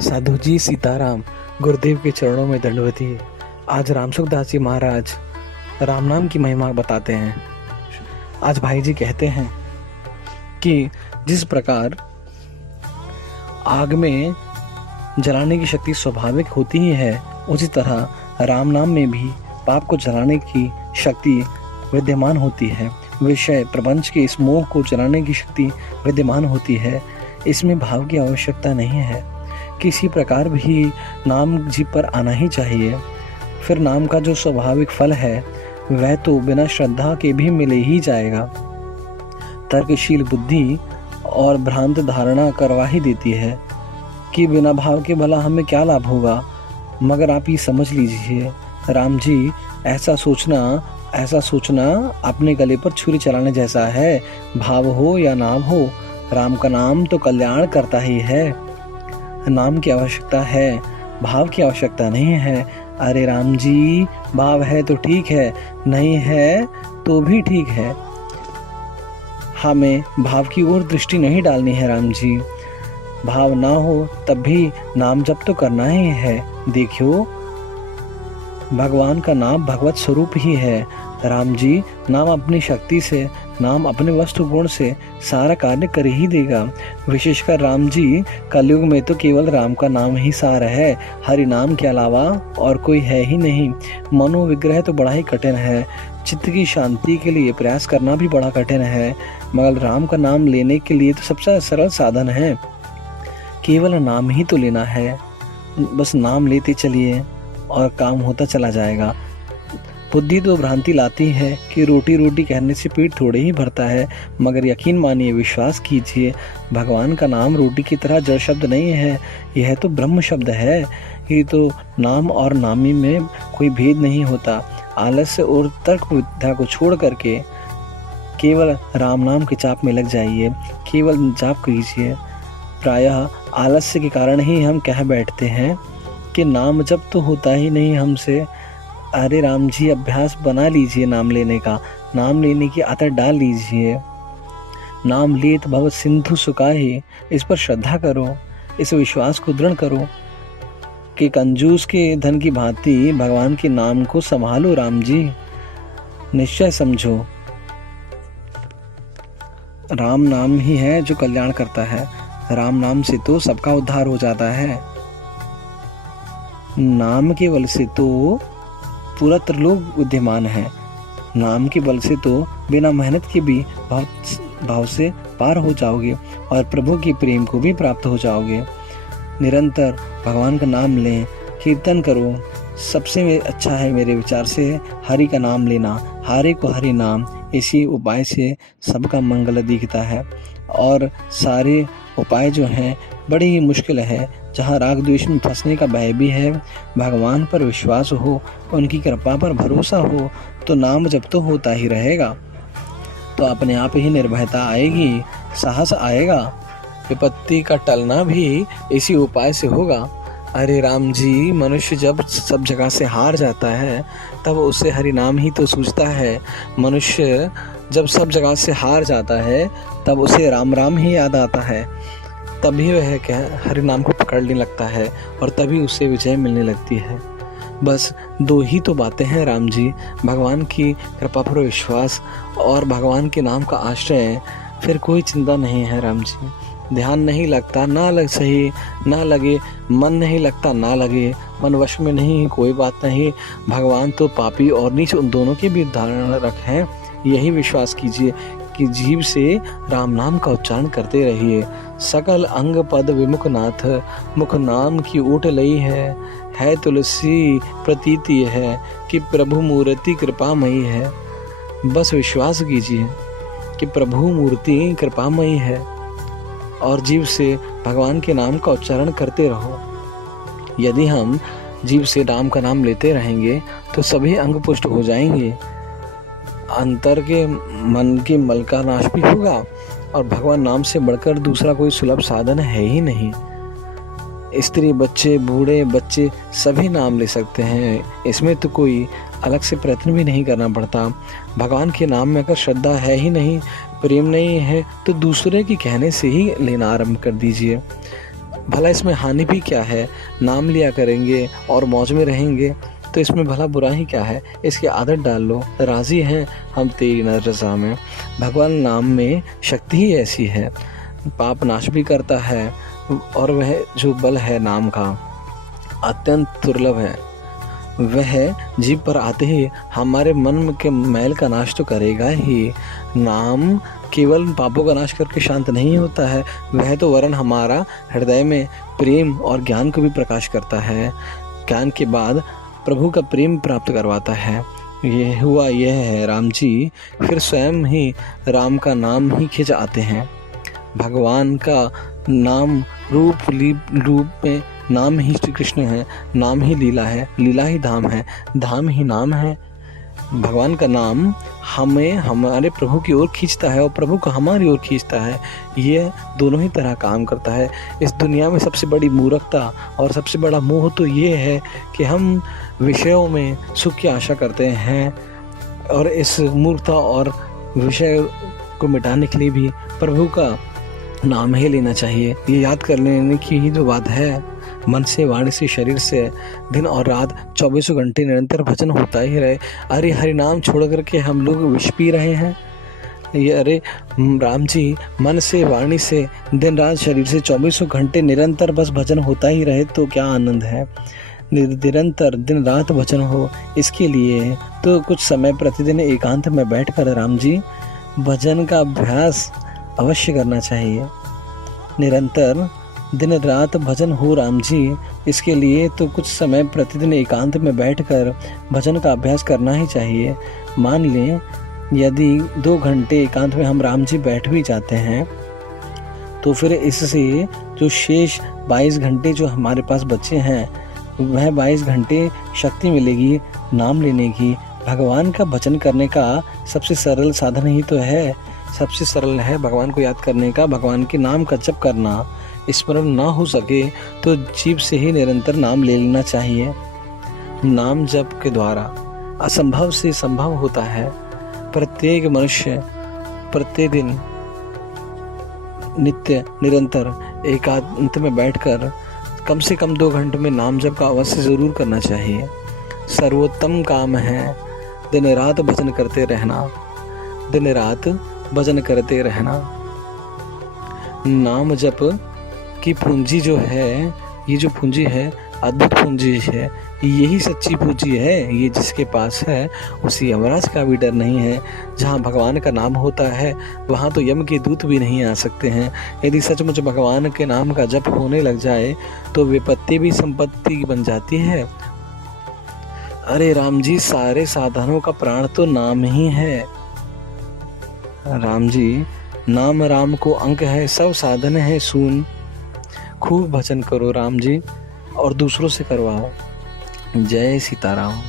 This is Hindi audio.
साधु जी सीताराम गुरुदेव के चरणों में दंडवती। आज रामसुखदास जी महाराज राम नाम की महिमा बताते हैं। आज भाई जी कहते हैं कि जिस प्रकार आग में जलाने की शक्ति स्वाभाविक होती ही है, उसी तरह राम नाम में भी पाप को जलाने की शक्ति विद्यमान होती है। विषय प्रपंच के इस मोह को जलाने की शक्ति विद्यमान होती है। इसमें भाव की आवश्यकता नहीं है। किसी प्रकार भी नाम जीभ पर आना ही चाहिए। फिर नाम का जो स्वाभाविक फल है वह तो बिना श्रद्धा के भी मिले ही जाएगा। तर्कशील बुद्धि और भ्रांत धारणा करवा ही देती है कि बिना भाव के भला हमें क्या लाभ होगा। मगर आप ये समझ लीजिए राम जी, ऐसा सोचना अपने गले पर छुरी चलाने जैसा है। भाव हो या नाम हो, राम का नाम तो कल्याण करता ही है। नाम की आवश्यकता है, भाव की आवश्यकता नहीं है। अरे राम जी, भाव है तो ठीक है, नहीं है तो भी ठीक है। हमें भाव की ओर दृष्टि नहीं डालनी है राम जी। भाव ना हो तब भी नाम जप तो करना ही है। देखियो, भगवान का नाम भगवत स्वरूप ही है। राम जी, नाम अपनी शक्ति से, नाम अपने वस्तु गुण से सारा कार्य कर ही देगा। विशेषकर राम जी, कलयुग में तो केवल राम का नाम ही सार है। हरि नाम के अलावा और कोई है ही नहीं। मनोविग्रह तो बड़ा ही कठिन है। चित्त की शांति के लिए प्रयास करना भी बड़ा कठिन है। मगर राम का नाम लेने के लिए तो सबसे सरल साधन है। केवल नाम ही तो लेना है। बस नाम लेते चलिए और काम होता चला जाएगा। बुद्धि तो भ्रांति लाती है कि रोटी रोटी कहने से पेट थोड़े ही भरता है। मगर यकीन मानिए, विश्वास कीजिए, भगवान का नाम रोटी की तरह जड़ शब्द नहीं है। यह तो ब्रह्म शब्द है। ये तो नाम और नामी में कोई भेद नहीं होता। आलस्य और तर्क विद्या को छोड़ करके केवल राम नाम के जाप में लग जाइए। केवल जाप कीजिए। प्रायः आलस्य के कारण ही हम कह बैठते हैं कि नाम जप तो होता ही नहीं हमसे। अरे राम जी, अभ्यास बना लीजिए नाम लेने का। नाम लेने की आदत डाल लीजिए। नाम लेत भव सिंधु सुकाहि, इस पर श्रद्धा करो। इस विश्वास को दृढ़ करो कि कंजूस के धन की भांति भगवान के नाम को संभालो। राम जी, निश्चय समझो, राम नाम ही है जो कल्याण करता है। राम नाम से तो सबका उद्धार हो जाता है। नाम के बल से तो पूरा त्रिलोक विद्यमान है। नाम के बल से तो बिना मेहनत के भी भाव से पार हो जाओगे और प्रभु के प्रेम को भी प्राप्त हो जाओगे। निरंतर भगवान का नाम लें, कीर्तन करो। सबसे अच्छा है मेरे विचार से हरि का नाम लेना। हरि को हरि नाम, इसी उपाय से सबका मंगल दिखता है। और सारे उपाय जो हैं बड़े ही मुश्किल है। जहाँ राग द्वेष में फंसने का भय भी है, भगवान पर विश्वास हो, उनकी कृपा पर भरोसा हो, तो नाम जब तो होता ही रहेगा। तो अपने आप ही निर्भयता आएगी, साहस आएगा। विपत्ति का टलना भी इसी उपाय से होगा। अरे राम जी, मनुष्य जब सब जगह से हार जाता है तब उसे हरि नाम ही तो सूझता है। मनुष्य जब सब जगह से हार जाता है तब उसे राम राम ही याद आता है। तभी वह हरि नाम को पकड़ने लगता है और तभी उसे विजय मिलने लगती है। बस दो ही तो बातें हैं राम जी, भगवान की कृपा पर विश्वास और भगवान के नाम का आश्रय। फिर कोई चिंता नहीं है राम जी। ध्यान नहीं लगता ना लगे, मन नहीं लगता ना लगे, मन वश में नहीं, कोई बात नहीं। भगवान तो पापी और नीच उन दोनों के भी उद्धारक हैं। यही विश्वास कीजिए कि जीभ से राम नाम का उच्चारण करते रहिए। सकल अंग पद विमुख नाथ, मुख नाम की ऊट लई है तुलसी प्रतीति है कि प्रभु मूर्ति कृपामयी है। बस विश्वास कीजिए कि प्रभु मूर्ति कृपामयी है और जीभ से भगवान के नाम का उच्चारण करते रहो। यदि हम जीभ से राम का नाम लेते रहेंगे तो सभी अंग पुष्ट हो जाएंगे। अंतर के मन के मल का नाश भी होगा और भगवान नाम से बढ़कर दूसरा कोई सुलभ साधन है ही नहीं। स्त्री, बच्चे, बूढ़े, बच्चे सभी नाम ले सकते हैं। इसमें तो कोई अलग से प्रयत्न भी नहीं करना पड़ता। भगवान के नाम में अगर श्रद्धा है ही नहीं, प्रेम नहीं है, तो दूसरे के कहने से ही लेना आरंभ कर दीजिए। भला इसमें हानि भी क्या है? नाम लिया करेंगे और मौज में रहेंगे तो इसमें भला बुरा ही क्या है? इसकी आदत डाल लो, राजी हैं हम तेरी रज़ा में। भगवान नाम में शक्ति ही ऐसी है, पाप नाश भी करता है और वह जो बल है नाम का अत्यंत दुर्लभ है। वह जीभ पर आते ही हमारे मन के मैल का नाश तो करेगा ही। नाम केवल पापों का नाश करके शांत नहीं होता है, वह तो वरन हमारा हृदय में प्रेम और ज्ञान को भी प्रकाश करता है। ज्ञान के बाद प्रभु का प्रेम प्राप्त करवाता है। यह है राम जी फिर स्वयं ही राम का नाम ही खिंच आते हैं। भगवान का नाम रूप में नाम ही श्री कृष्ण है, नाम ही लीला है, लीला ही धाम है, धाम ही नाम है। भगवान का नाम हमें हमारे प्रभु की ओर खींचता है और प्रभु को हमारी ओर खींचता है। ये दोनों ही तरह काम करता है। इस दुनिया में सबसे बड़ी मूर्खता और सबसे बड़ा मोह तो ये है कि हम विषयों में सुख की आशा करते हैं और इस मूर्खता और विषय को मिटाने के लिए भी प्रभु का नाम ही लेना चाहिए। ये याद कर लेने की ही जो बात है, मन से, वाणी से, शरीर से दिन और रात 24 घंटे निरंतर भजन होता ही रहे। अरे हरि नाम छोड़ करके हम लोग विष पी रहे हैं। ये अरे राम जी मन से, वाणी से, दिन रात, शरीर से 24 घंटे निरंतर बस भजन होता ही रहे तो क्या आनंद है। निरंतर दिन रात भजन हो, इसके लिए तो कुछ समय प्रतिदिन एकांत में बैठकर राम जी भजन का अभ्यास अवश्य करना चाहिए। निरंतर दिन रात भजन हो राम जी, इसके लिए तो कुछ समय प्रतिदिन एकांत में बैठकर भजन का अभ्यास करना ही चाहिए। मान लें यदि 2 घंटे एकांत में हम राम जी बैठ भी जाते हैं तो फिर इससे जो शेष 22 घंटे जो हमारे पास बचे हैं वह 22 घंटे शक्ति मिलेगी नाम लेने की। भगवान का भजन करने का सबसे सरल साधन ही तो है, सबसे सरल है भगवान को याद करने का, भगवान के नाम का जप करना। स्मरण ना हो सके तो जीभ से ही निरंतर नाम ले लेना चाहिए। नाम जप के द्वारा असंभव से संभव होता है। प्रत्येक मनुष्य प्रतिदिन नित्य निरंतर एकांत में बैठकर कम से कम 2 घंटे में नाम जप का अवश्य जरूर करना चाहिए। सर्वोत्तम काम है दिन रात भजन करते रहना, दिन रात भजन करते रहना। नाम जप की पूंजी जो है, ये जो पूंजी है अद्भुत पूंजी है, यही सच्ची पूंजी है। ये जिसके पास है उसी यमराज का भी डर नहीं है। जहाँ भगवान का नाम होता है वहाँ तो यम के दूत भी नहीं आ सकते हैं। यदि सचमुच भगवान के नाम का जप होने लग जाए तो विपत्ति भी संपत्ति बन जाती है। अरे राम जी सारे साधनों का प्राण तो नाम ही है। राम जी नाम राम को अंक है, सब साधन है सून। खूब भजन करो राम जी और दूसरों से करवाओ। जय सीताराम।